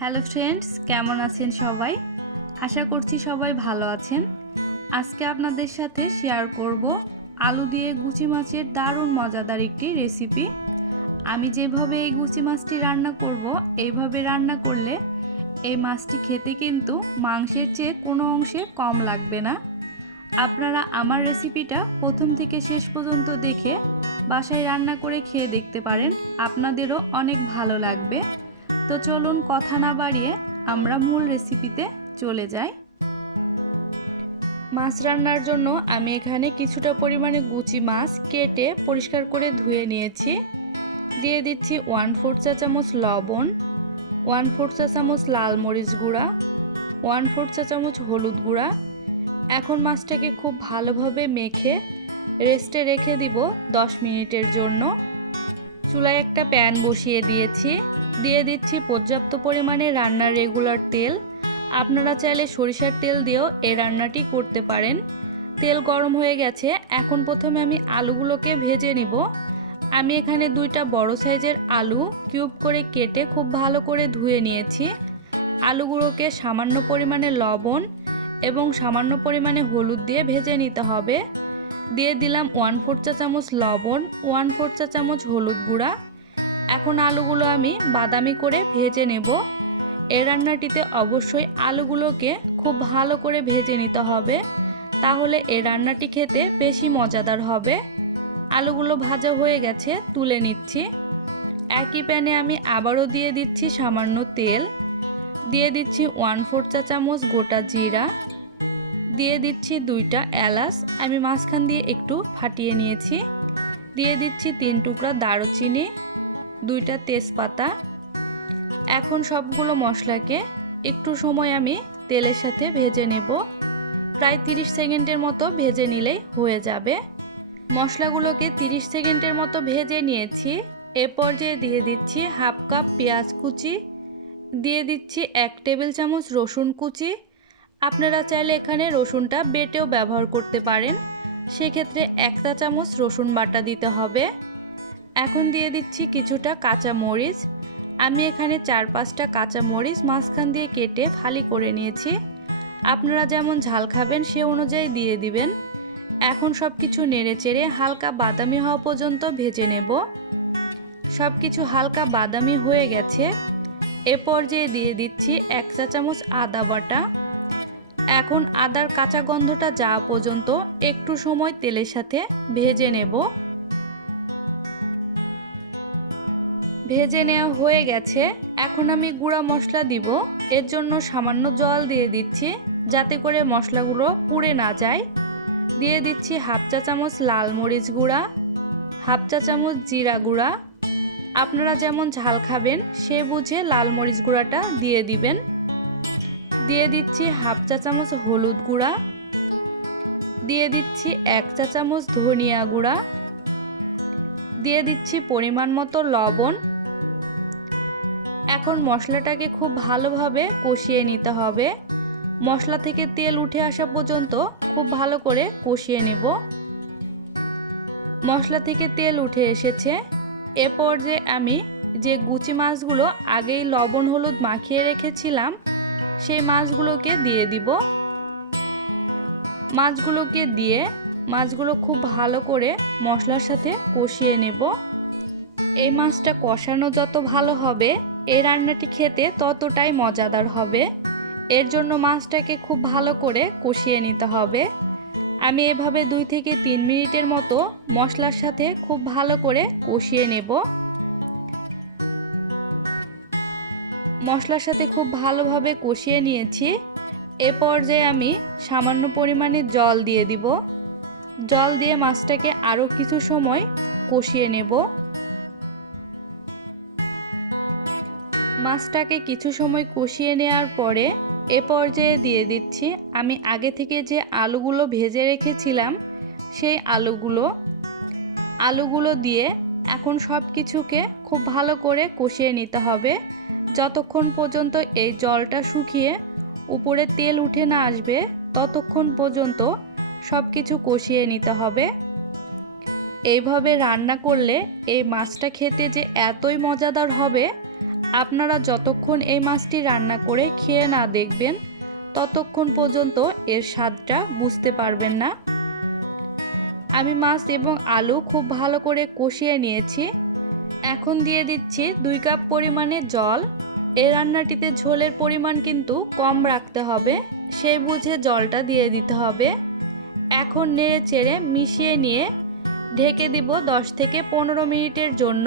Hello friends, কেমন আছেন সবাই? আশা করছি সবাই ভালো আছেন। আজকে আপনাদের সাথে শেয়ার করব আলু দিয়ে গুচি মাছের দারুণ মজাদার একটি রেসিপি। আমি যেভাবে এই গুচি মাছটি রান্না করব, এইভাবে রান্না করলে এই মাছটি খেতে কিন্তু মাংসের চেয়ে কোনো অংশে কম লাগবে না। আপনারা আমার রেসিপিটা প্রথম থেকে শেষ পর্যন্ত দেখে বাসায় রান্না করে খেয়ে দেখতে পারেন, আপনাদেরও অনেক ভালো লাগবে। তো চলুন কথা না বাড়িয়ে আমরা মূল রেসিপিতে চলে যাই। মাছ রান্নার জন্য আমি এখানে কিছুটা পরিমাণে গুচি মাছ কেটে পরিষ্কার করে ধুয়ে নিয়েছি। দিয়ে দিচ্ছি 1/4 চা চামচ লবণ, 1/4 চা চামচ লাল মরিচ গুঁড়া, 1/4 চা চামচ হলুদ গুঁড়া। এখন মাছটাকে খুব ভালোভাবে মেখে রেস্টে রেখে দিব 10 মিনিটের জন্য। চুলায় একটা প্যান বসিয়ে দিয়েছি, দিয়ে দিচ্ছি পর্যাপ্ত পরিমাণে রান্নার রেগুলার তেল। আপনারা চাইলে সরিষার তেল দিয়েও এই রান্নাটি করতে পারেন। তেল গরম হয়ে গেছে, এখন প্রথমে আমি আলুগুলোকে ভেজে নিব। আমি এখানে 2টা বড় সাইজের আলু কিউব করে কেটে খুব ভালো করে ধুয়ে নিয়েছি। আলুগুলোকে সামান্য পরিমাণে লবণ এবং সামান্য পরিমাণে হলুদ দিয়ে ভেজে নিতে হবে। দিয়ে দিলাম 1/4 চা চামচ লবণ, 1/4 চা চামচ হলুদ গুঁড়া। এখন আলুগুলো আমি বাদামি করে ভেজে নেব। এই রান্নাটিতে অবশ্যই আলুগুলোকে খুব ভালো করে ভেজে নিতে হবে, তাহলে এই রান্নাটি খেতে বেশি মজাদার হবে। আলুগুলো ভাজা হয়ে গেছে, তুলে নিচ্ছি। একই প্যানে আমি আবারও দিয়ে দিচ্ছি সামান্য তেল, দিয়ে দিচ্ছি 1/4 চা চামচ গোটা জিরা, দিয়ে দিচ্ছি 2টা এলাচ আমি মাঝখান দিয়ে একটু ফাটিয়ে নিয়েছি, দিয়ে দিচ্ছি 3 টুকরা দারুচিনি, 2টা তেজপাতা। এখন সবগুলো মশলাকে একটু সময় আমি তেলের সাথে ভেজে নেব। প্রায় 30 সেকেন্ডের মতো ভেজে নিলেই হয়ে যাবে। মশলাগুলোকে 30 সেকেন্ডের মতো ভেজে নিয়েছি। এ পর্যায়ে দিয়ে দিচ্ছি 1/2 কাপ পেঁয়াজ কুচি, দিয়ে দিচ্ছি 1 টেবিল চামচ রসুন কুচি। আপনারা চাইলে এখানে রসুনটা বেটেও ব্যবহার করতে পারেন, সেক্ষেত্রে 1 চা চামচ রসুন বাটা দিতে হবে। এখন দিয়ে দিচ্ছি কিছুটা কাঁচা মরিচ। আমি এখানে 4-5টা কাঁচা মরিচ মাঝখান দিয়ে কেটে ফালি করে নিয়েছি। আপনারা যেমন ঝাল খাবেন সে অনুযায়ী দিয়ে দিবেন। এখন সব কিছু নেড়েচেড়ে হালকা বাদামি হওয়া পর্যন্ত ভেজে নেব। সব কিছু হালকা বাদামি হয়ে গেছে, এ পর্যায়ে দিয়ে দিচ্ছি 1 চা চামচ আদা বাটা। এখন আদার কাঁচা গন্ধটা যাওয়া পর্যন্ত একটু সময় তেলের সাথে ভেজে নেব। ভেজে নেওয়া হয়ে গেছে, এখন আমি গুঁড়া মশলা দিব। এর জন্য সামান্য জল দিয়ে দিচ্ছি, যাতে করে মশলাগুলো পুড়ে না যায়। দিয়ে দিচ্ছি 1/2 চা চামচ লাল মরিচ গুঁড়া, 1/2 চা চামচ জিরা গুঁড়া। আপনারা যেমন ঝাল খাবেন সে বুঝে লাল মরিচ গুঁড়াটা দিয়ে দিবেন। দিয়ে দিচ্ছি 1/2 চা চামচ হলুদ গুঁড়া, দিয়ে দিচ্ছি 1 চা চামচ ধনিয়া গুঁড়া, দিয়ে দিচ্ছি পরিমাণ মতো লবণ। এখন মশলাটাকে খুব ভালোভাবে কষিয়ে নিতে হবে। মশলা থেকে তেল উঠে আসা পর্যন্ত খুব ভালো করে কষিয়ে নেব। মশলা থেকে তেল উঠে এসেছে, এ পর্যায়ে আমি যে গুচি মাছগুলো আগেই লবণ হলুদ মাখিয়ে রেখেছিলাম সেই মাছগুলোকে দিয়ে দিব। মাছগুলোকে দিয়ে মাছগুলো খুব ভালো করে মশলার সাথে কষিয়ে নেব। এই মাছটা কষানো যত ভালো হবে এই রান্নাটি খেতে ততটাই মজাদার হবে। এর জন্য মাছটাকে খুব ভালো করে কষিয়ে নিতে হবে। আমি এভাবে 2 থেকে 3 মিনিটের মতো মশলার সাথে খুব ভালো করে কষিয়ে নেব। মশলার সাথে খুব ভালোভাবে কষিয়ে নিয়েছি। এ পর্যায়ে আমি সামান্য পরিমাণে জল দিয়ে দিব। জল দিয়ে মাছটাকে আরও কিছু সময় কষিয়ে নেব। মাছটাকে কিছু সময় কষিয়ে নেওয়ার পরে এ পর্যায়ে দিয়ে দিচ্ছি আমি আগে থেকে যে আলুগুলো ভেজে রেখেছিলাম সেই আলুগুলো দিয়ে এখন সব কিছুকে খুব ভালো করে কষিয়ে নিতে হবে, যতক্ষণ পর্যন্ত এই জলটা শুকিয়ে উপরে তেল উঠে না আসবে ততক্ষণ পর্যন্ত সব কিছু কষিয়ে নিতে হবে। এইভাবে রান্না করলে এই মাছটা খেতে যে এতই মজাদার হবে আপনারা যতক্ষণ এই মাছটি রান্না করে খেয়ে না দেখবেন ততক্ষণ পর্যন্ত এর স্বাদটা বুঝতে পারবেন না। আমি মাছ এবং আলু খুব ভালো করে কষিয়ে নিয়েছি। এখন দিয়ে দিচ্ছি 2 কাপ পরিমাণে জল। এই রান্নাটিতে ঝোলের পরিমাণ কিন্তু কম রাখতে হবে, সেই বুঝে জলটা দিয়ে দিতে হবে। এখন নেড়ে চেড়ে মিশিয়ে নিয়ে ঢেকে দিব 10 থেকে 15 মিনিটের জন্য।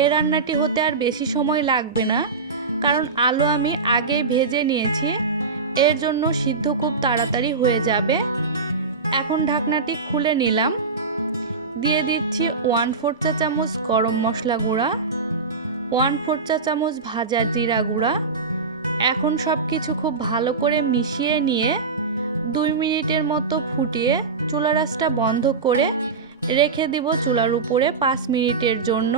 এই রান্নাটি হতে আর বেশি সময় লাগবে না, কারণ আলু আমি আগেই ভেজে নিয়েছি, এর জন্য সিদ্ধ খুব তাড়াতাড়ি হয়ে যাবে। এখন ঢাকনাটি খুলে নিলাম। দিয়ে দিচ্ছি 1/4 চা চামচ গরম মশলা গুঁড়া, 1/4 চা চামচ ভাজা জিরা গুঁড়া। এখন সব কিছু খুব ভালো করে মিশিয়ে নিয়ে 2 মিনিটের মতো ফুটিয়ে চুলার আঁচটা বন্ধ করে রেখে দিব চুলার উপরে 5 মিনিটের জন্য।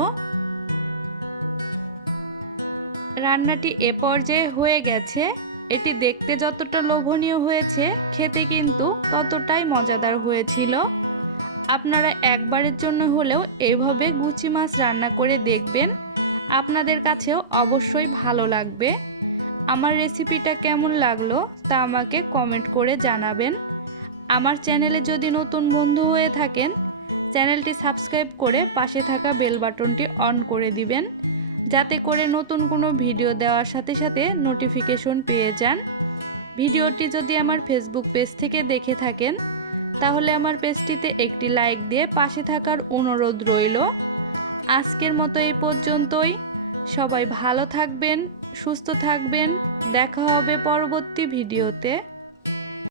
রান্নাটি এ পর্যায়ে হয়ে গেছে। এটি দেখতে যতটা লোভনীয় হয়েছে, খেতে কিন্তু ততটাই মজাদার হয়েছিল। আপনারা একবারের জন্য হলেও এইভাবে গুচি মাছ রান্না করে দেখবেন, আপনাদের কাছেও অবশ্যই ভালো লাগবে। আমার রেসিপিটা কেমন লাগলো তা আমাকে কমেন্ট করে জানাবেন। আমার চ্যানেলে যদি নতুন বন্ধু হয়ে থাকেন, চ্যানেলটি সাবস্ক্রাইব করে পাশে থাকা বেল বাটনটি অন করে দিবেন, যাতে করে নতুন কোনো ভিডিও দেওয়ার সাথে সাথে নোটিফিকেশন পেয়ে যান। ভিডিওটি যদি আমার ফেসবুক পেজ থেকে দেখে থাকেন, তাহলে আমার পেজটিতে একটি লাইক দিয়ে পাশে থাকার অনুরোধ রইল। আজকের মতো এই পর্যন্তই। সবাই ভালো থাকবেন, সুস্থ থাকবেন। দেখা হবে পরবর্তী ভিডিওতে।